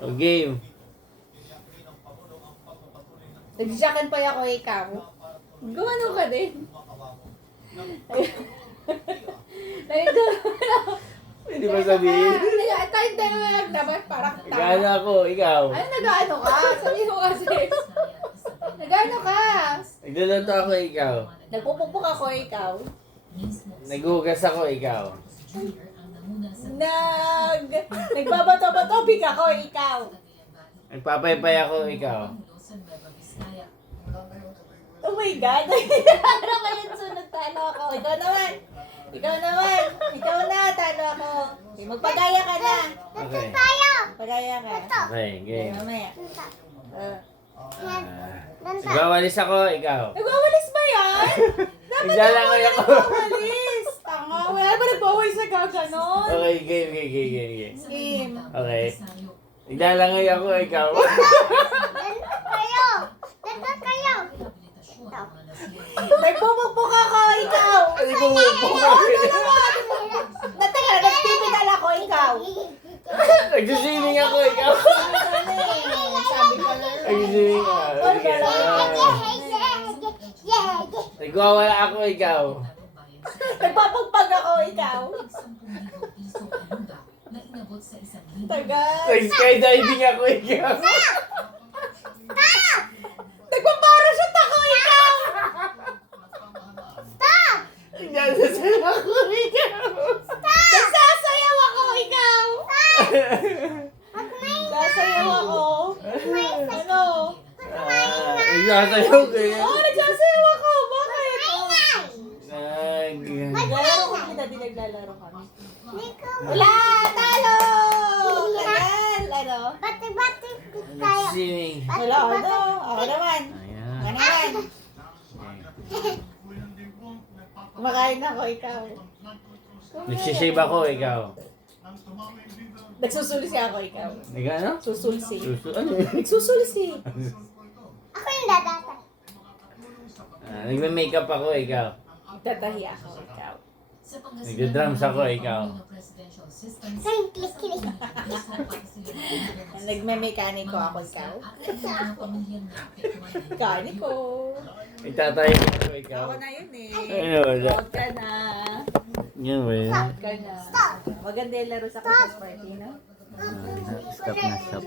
O, game. Nagsisakan pa ako ikaw. Gumano ka din. Hindi ba sabihin? Tayo dalawa lang naman, parang Nag-ano ako, ikaw. Ano nag-ano ka? Sabi mo kasi. Nag-ano ka? Nagluluto ako, ikaw. Nagpupupok ako, ikaw. Naghugas ako, ikaw. Nagbabato-batobig ako, ikaw. Nagpapaypay ako, ikaw. Oh my God. Ano kayo sunod? Talo ako. Ikaw naman. Ikaw naman. Ikaw na. Talo ako. Okay, magpagaya ka na. Okay. Pagaya ka. Okay, Okay, game. mamaya. Nagwawalis ako, ikaw. Nagwawalis ba yan? Dapat Naglalangoy ako. nagwawalis. Tanga. Wala ba nagwawalis sa gaganon? Okay, game. Game. Okay. Naglalangoy ako, ikaw. Nagpupukpuk ako, ikaw. Nagpupukpuk ako. Nataka, nagpipinal ako, ikaw. Nagsiswimming ako, ikaw. Sabi ko na. Nagsiswimming ako. Nagwawala ako, ikaw. Nagpapagpag ako, ikaw. Tagal. Nag-skydiving ako, ikaw. Nagpaparachute ako, ikaw. Nagsasayaw ako, ikaw. Nagsasayaw ako, ikaw. Nagsasayaw ako. Ano? Nagsasayaw kayo. Oo, nagsasayaw ako. Bakit? Naglalaro ko kita, di naglalaro kami. Wala! Talo! Tagal! Ano? Nag-swimming. Wala, ano? Ako naman. Ayan. Ako naman. Kumakain ako, ikaw. Nagsishave ako, ikaw. Nagsusulsi ako, ikaw. Nag-ano? Susulsi. Ano? Nagsusulsi. Nagme-makeup ako, ikaw. Tatahi ako, ikaw. Nagda-drums ako, ikaw. Nagme-mekaniko ako, ikaw. Mekaniko. Nagtatayo ako, ikaw. Ako na yun eh. Ano, wala. Huwag ka na. Yan ba yun? Huwag ka na. Maganda yung laro sa Christmas party, no? Stop na, stop.